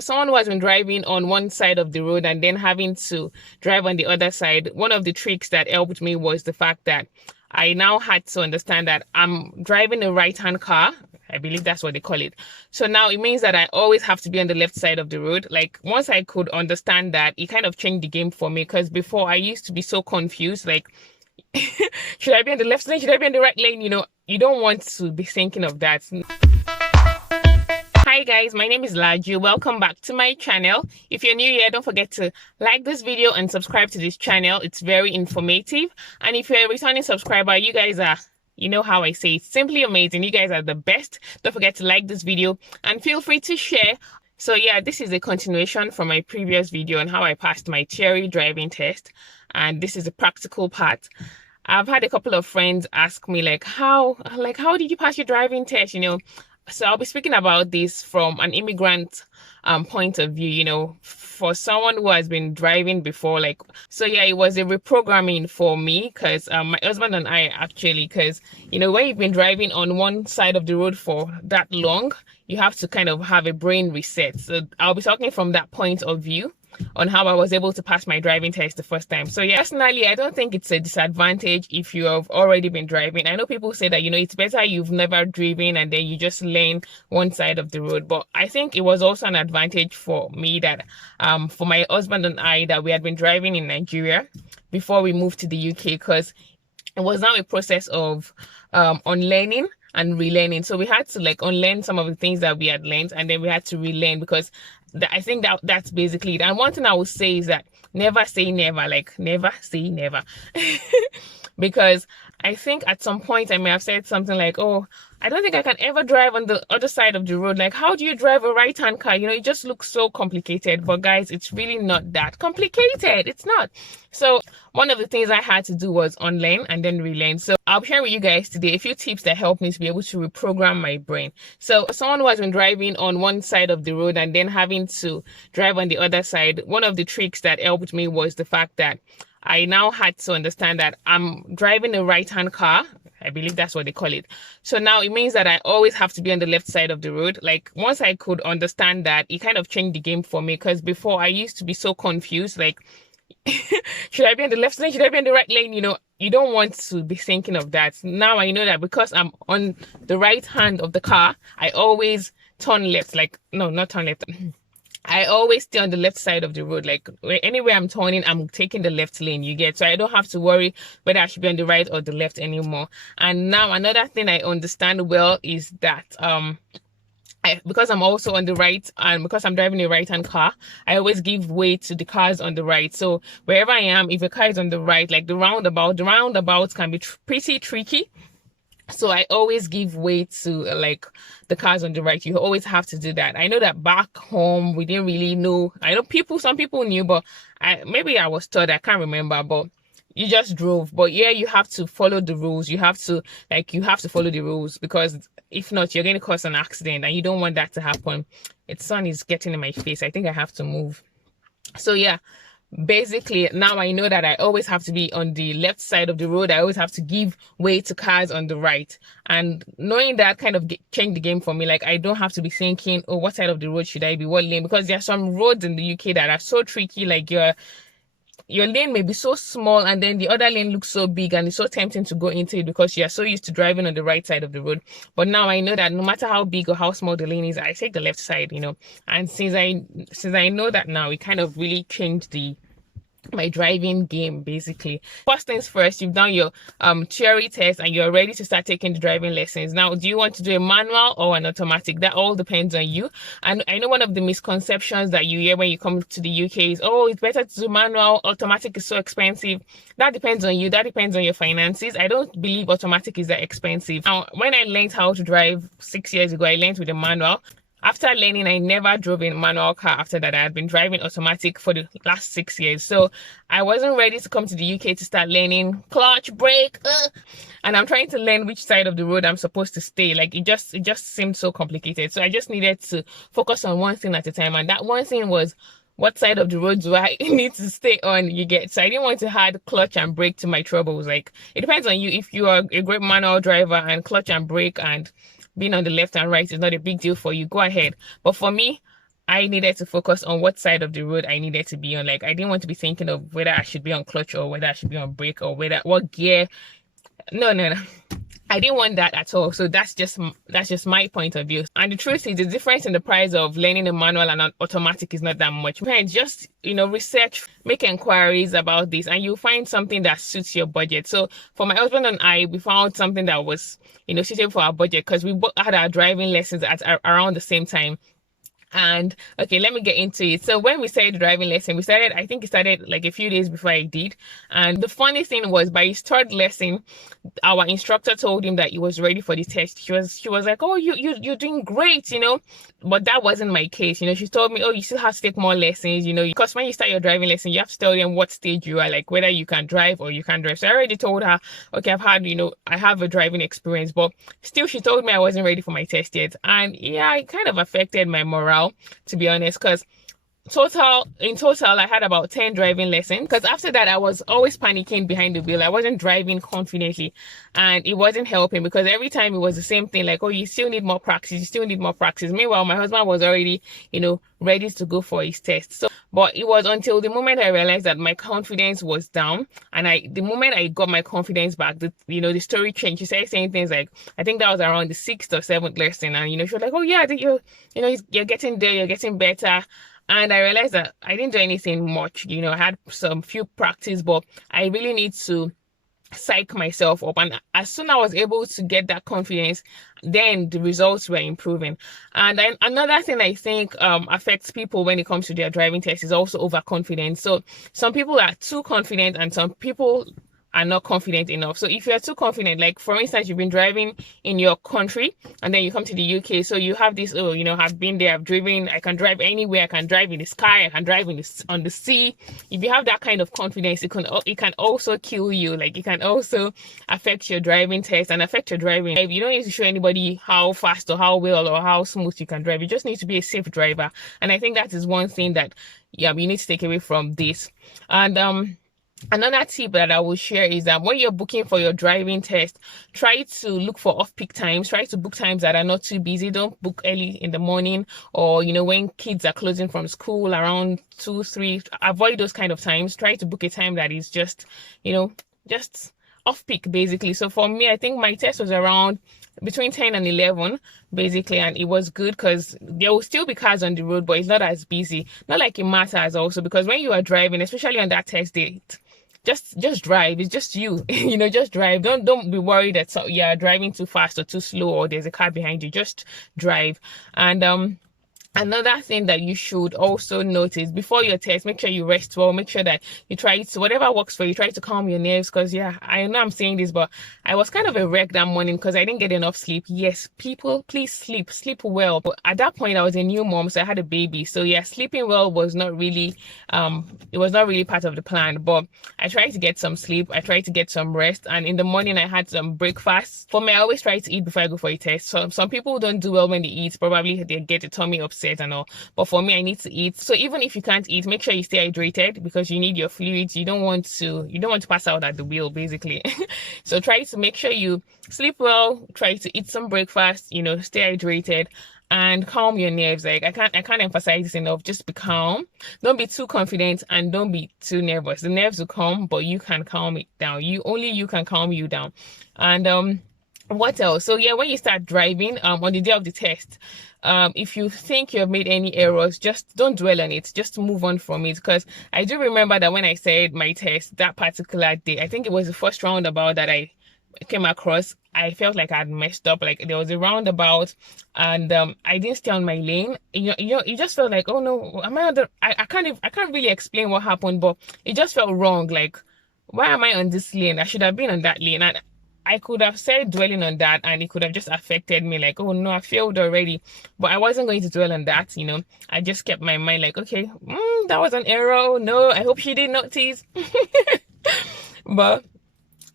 Someone who has been driving on one side of the road and then having to drive on the other side, one of the tricks that helped me was the fact that I now had to understand that I'm driving a right-hand car. I believe that's what they call it. So now it means that I always have to be on the left side of the road. Like once I could understand that, it kind of changed the game for me, because before I used to be so confused. Like, should I be on the left lane? Should I be on the right lane? You don't want to be thinking of that. Hi guys, my name is Laju. Welcome back to my channel. If you're new here, don't forget to like this video and subscribe to this channel. It's very informative. And if you're a returning subscriber, you guys are, you know how I say, it's simply amazing. You guys are the best. Don't forget to like this video and feel free to share. So yeah, this is a continuation from my previous video on how I passed my theory driving test. And this is the practical part. I've had a couple of friends ask me how did you pass your driving test? So I'll be speaking about this from an immigrant point of view, for someone who has been driving before. So yeah, it was a reprogramming for me, because my husband and I actually, because when you've been driving on one side of the road for that long, you have to kind of have a brain reset. So I'll be talking from that point of view on how I was able to pass my driving test the first time. So yeah, personally, I don't think it's a disadvantage if you have already been driving. I know people say that, it's better you've never driven and then you just lane one side of the road. But I think it was also an advantage for me that, for my husband and I, that we had been driving in Nigeria before we moved to the UK, because it was now a process of unlearning and relearning. So we had to unlearn some of the things that we had learned, and then we had to relearn, because I think that's basically it. And one thing I would say is that never say never, never say never. Because I think at some point I may have said something like, oh, I don't think I can ever drive on the other side of the road. How do you drive a right-hand car? It just looks so complicated. But guys, it's really not that complicated. It's not. So one of the things I had to do was unlearn and then relearn. So I'll share with you guys today a few tips that help me to be able to reprogram my brain. So someone who has been driving on one side of the road and then having to drive on the other side, one of the tricks that helped me was the fact that I now had to understand that I'm driving a right-hand car. I believe that's what they call it. So now it means that I always have to be on the left side of the road. Once I could understand that, it kind of changed the game for me, because before I used to be so confused. Should I be on the left lane? Should I be on the right lane? You don't want to be thinking of that. Now I know that because I'm on the right hand of the car, I always turn left. No, not turn left. I always stay on the left side of the road. Anywhere I'm turning, I'm taking the left lane, you get. So I don't have to worry whether I should be on the right or the left anymore. And now another thing I understand well is that because I'm also on the right, and because I'm driving a right-hand car, I always give way to the cars on the right. So wherever I am, if a car is on the right, the roundabouts can be pretty tricky. So I always give way to the cars on the right. You always have to do that. I know that back home we didn't really know. I know some people knew, but maybe I was taught, I can't remember, but you just drove. But yeah, you have to follow the rules. You have to follow the rules, because if not, you're going to cause an accident, and you don't want that to happen. Its sun is getting in my face. I think I have to move. So yeah, basically now I know that I always have to be on the left side of the road. I always have to give way to cars on the right, and knowing that kind of changed the game for me. I don't have to be thinking, oh, what side of the road should I be, what lane? Because there are some roads in the UK that are so tricky. Your lane may be so small, and then the other lane looks so big, and it's so tempting to go into it because you're so used to driving on the right side of the road. But now I know that no matter how big or how small the lane is, I take the left side, and since I know that now, it kind of really changed my driving game. Basically, first things first, you've done your theory test and you're ready to start taking the driving lessons. Now, do you want to do a manual or an automatic? That all depends on you. And I know one of the misconceptions that you hear when you come to the UK is, oh, it's better to do manual, automatic is so expensive. That depends on you. That depends on your finances. I don't believe automatic is that expensive. Now, when I learned how to drive 6 years ago, I learned with a manual. After learning, I never drove a manual car after that. I had been driving automatic for the last 6 years. So I wasn't ready to come to the UK to start learning clutch, brake, and I'm trying to learn which side of the road I'm supposed to stay. It just seemed so complicated. So I just needed to focus on one thing at a time. And that one thing was, what side of the road do I need to stay on, you get? So I didn't want to add clutch and brake to my troubles. It depends on you. If you are a great manual driver and clutch and brake and being on the left and right is not a big deal for you, go ahead. But for me, I needed to focus on what side of the road I needed to be on. Like, I didn't want to be thinking of whether I should be on clutch or whether I should be on brake or whether what gear. No, no, no. I didn't want that at all. So that's just my point of view. And the truth is, the difference in the price of learning a manual and an automatic is not that much. Just, research, make inquiries about this, and you'll find something that suits your budget. So for my husband and I, we found something that was, suitable for our budget, because we both had our driving lessons at around the same time. And okay, let me get into it. So when we started driving lesson, I think it started like a few days before I did. And the funny thing was, by his third lesson, our instructor told him that he was ready for the test. She was like, oh, you're doing great, but that wasn't my case. She told me, oh, you still have to take more lessons, because when you start your driving lesson, you have to tell them what stage you are, like whether you can drive or you can't drive. So I already told her, okay, I have a driving experience, but still she told me I wasn't ready for my test yet. And yeah, it kind of affected my morale, to be honest, because in total I had about 10 driving lessons, because after that I was always panicking behind the wheel. I wasn't driving confidently, and it wasn't helping, because every time it was the same thing, like, oh, you still need more practice, meanwhile my husband was already ready to go for his test. So but it was until the moment I realized that my confidence was down, and the moment I got my confidence back, the story changed. She started saying things like, I think that was around the 6th or 7th lesson, and she was like, oh yeah, I think you're getting there, you're getting better. And I realized that I didn't do anything much. I had some few practice, but I really need to psych myself up. And as soon as I was able to get that confidence, then the results were improving. And then another thing I think affects people when it comes to their driving test is also overconfidence. So some people are too confident and some people are not confident enough. So if you're too confident, like for instance, you've been driving in your country and then you come to the UK, so you have this, oh, I've been there, I've driven, I can drive anywhere, I can drive in the sky, I can drive on the sea. If you have that kind of confidence, it can also kill you. Like, it can also affect your driving test and affect your driving. You don't need to show anybody how fast or how well or how smooth you can drive. You just need to be a safe driver. And I think that is one thing that you need to take away from this. And another tip that I will share is that when you're booking for your driving test, try to look for off-peak times. Try to book times that are not too busy. Don't book early in the morning, or when kids are closing from school around 2, 3. Avoid those kind of times. Try to book a time that is just off-peak, basically. So for me, I think my test was around between 10 and 11 basically, and it was good because there will still be cars on the road, but it's not as busy. Not like it matters also, because when you are driving, especially on that test date, just drive. It's just you. Just drive. Don't be worried that you're driving too fast or too slow or there's a car behind you. Just drive. And another thing that you should also notice before your test, make sure you rest well. Make sure that you try to, whatever works for you, try to calm your nerves. Because yeah, I know I'm saying this, but I was kind of a wreck that morning because I didn't get enough sleep. Yes, people, please sleep well. But at that point, I was a new mom, so I had a baby. So yeah, sleeping well was not really, it was not really part of the plan. But I tried to get some sleep. I tried to get some rest. And in the morning, I had some breakfast. For me, I always try to eat before I go for a test. So some people don't do well when they eat. Probably they get a tummy upset and all, but for me, I need to eat. So even if you can't eat, make sure you stay hydrated, because you need your fluids. You don't want to pass out at the wheel, basically. So try to make sure you sleep well, try to eat some breakfast, stay hydrated, and calm your nerves. Like, I can't emphasize this enough. Just be calm. Don't be too confident and don't be too nervous. The nerves will come, but you can calm it down. Only you can calm you down. And what else? So yeah, when you start driving on the day of the test, if you think you have made any errors, just don't dwell on it. Just move on from it. Because I do remember that when I said my test that particular day, I think it was the first roundabout that I came across, I felt like I had messed up. Like, there was a roundabout and I didn't stay on my lane. You just felt like, oh no, am I on the, I can't really explain what happened, but it just felt wrong. Like, why am I on this lane? I should have been on that lane. And I could have started dwelling on that and it could have just affected me, like, oh no, I failed already. But I wasn't going to dwell on that, I just kept my mind like, okay, that was an error. Oh, no, I hope she didn't notice. But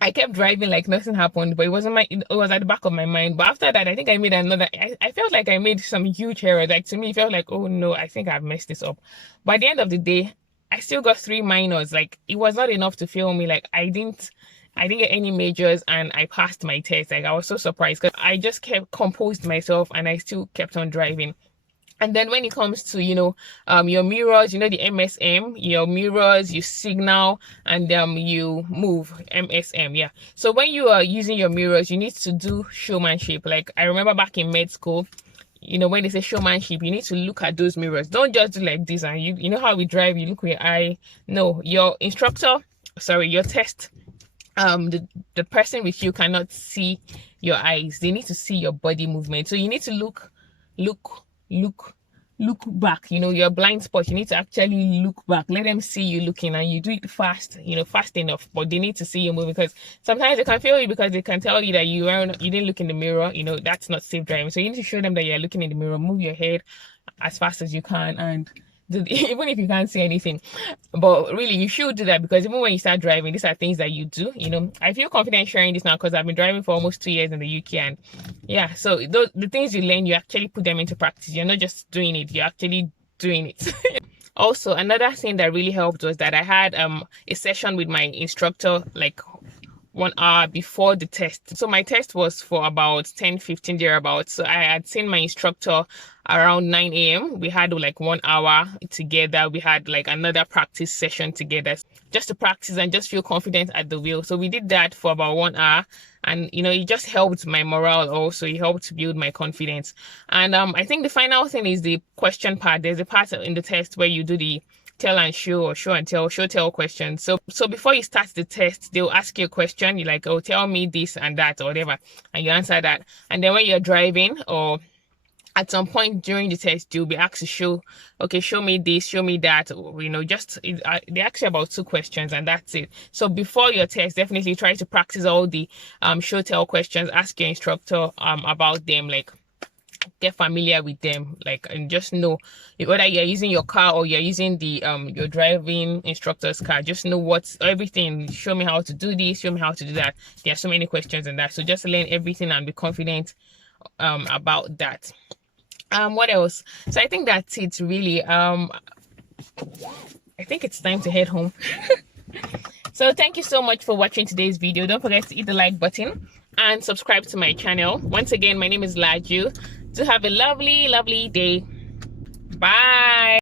I kept driving like nothing happened, but it was at the back of my mind. But after that, I think I made I felt like I made some huge error. Like, to me, it felt like, oh no, I think I've messed this up. But at the end of the day, I still got 3 minors. Like, it was not enough to fail me. Like, I didn't get any majors and I passed my test. Like, I was so surprised because I just kept composed myself and I still kept on driving. And then when it comes to, your mirrors, the MSM, your mirrors, you signal, and you move, MSM. Yeah. So when you are using your mirrors, you need to do showmanship. Like I remember back in med school, when they say showmanship, you need to look at those mirrors. Don't just do like this. And you know how we drive, you look with your eye. No, your your test, the person with you cannot see your eyes. They need to see your body movement. So you need to look back. Your blind spot, you need to actually look back. Let them see you looking, and you do it fast, fast enough, but they need to see you moving, because sometimes they can fail you because they can tell you that you didn't look in the mirror. That's not safe driving. So you need to show them that you're looking in the mirror, move your head as fast as you can, and even if you can't see anything. But really, you should do that, because even when you start driving, these are things that you do. I feel confident sharing this now because I've been driving for almost 2 years in the UK, and yeah, so the things you learn, you actually put them into practice. You're not just doing it, you're actually doing it. Also, another thing that really helped was that I had a session with my instructor like 1 hour before the test. So my test was for about 10:15 thereabouts. So I had seen my instructor around 9 a.m. We had like 1 hour together. We had like another practice session together just to practice and just feel confident at the wheel. So we did that for about 1 hour, and it just helped my morale. Also, it helped build my confidence. And I think the final thing is the question part. There's a part in the test where you do the tell and show, or show and tell, show tell questions. So before you start the test, they'll ask you a question. You're like, oh, tell me this and that or whatever, and you answer that. And then when you're driving, or at some point during the test, you'll be asked to show me this, show me that, or, they ask you about 2 questions, and that's it. So before your test, definitely try to practice all the show tell questions. Ask your instructor about them, like get familiar with them, like, and just know whether you're using your car or you're using the your driving instructor's car. Just know everything. Show me how to do this, show me how to do that. There are so many questions in that, so just learn everything and be confident about that. What else? So I think that's it really. I think it's time to head home. So thank you so much for watching today's video. Don't forget to hit the like button and subscribe to my channel. Once again, my name is Laju. Do have a lovely day. Bye.